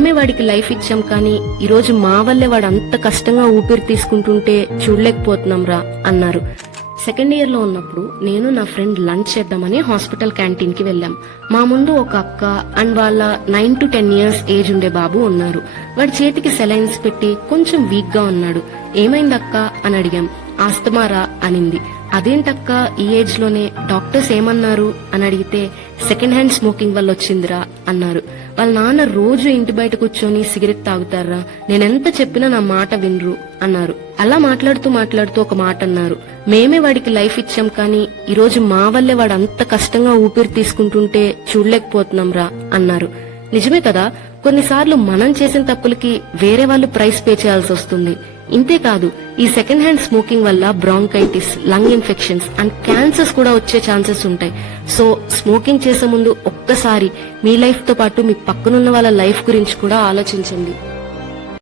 మేమే వాడికి లైఫ్ ఇచ్చాం, కానీ ఈరోజు మా వల్లే వాడు అంత కష్టంగా ఊపిరి తీసుకుంటుంటే చూడలేకపోతున్నాం రా అన్నారు. సెకండ్ ఇయర్ లో ఉన్నప్పుడు నేను నా ఫ్రెండ్ లంచ్ చేద్దామని హాస్పిటల్ క్యాంటీన్ కి వెళ్ళాం. మా ముందు ఒక అక్క అండ్ వాళ్ళ 9 to 10 years ఏజ్ ఉండే బాబు ఉన్నారు. వాడి చేతికి సెలైన్స్ పెట్టి కొంచెం వీక్ గా ఉన్నాడు. ఏమైందక్క అని అడిగాం. ఆస్తమారా అనింది. అదేంటక్క ఈ ఏజ్ లోనే, డాక్టర్స్ ఏమన్నారు అని అడిగితే సెకండ్ హ్యాండ్ స్మోకింగ్ వల్ల వచ్చిందిరా అన్నారు. వాళ్ళ నాన్న రోజు ఇంటి బయట కూర్చొని సిగరెట్ తాగుతారా, నేనెంత చెప్పినా నా మాట వినరు అన్నారు. అలా మాట్లాడుతూ ఒక మాట అన్నారు. మేమే వాడికి లైఫ్ ఇచ్చాం, కానీ ఈరోజు మా వల్లే వాడు అంత కష్టంగా ఊపిరి తీసుకుంటుంటే చూడలేకపోతున్నాం రా అన్నారు. నిజమే కదా, కొన్నిసార్లు మనం చేసిన తప్పులకి వేరే వాళ్ళు ప్రైస్ పే చేయాల్సి వస్తుంది. ఇంతేకాదు, ఈ సెకండ్ హ్యాండ్ స్మోకింగ్ వల్ల bronchitis, lung infections and cancers కూడా వచ్చే ఛాన్సెస్ ఉంటాయి. సో స్మోకింగ్ చేసే ముందు ఒక్కసారి మీ లైఫ్ తో పాటు మీ పక్కనున్న వాళ్ళ లైఫ్ గురించి కూడా ఆలోచించండి.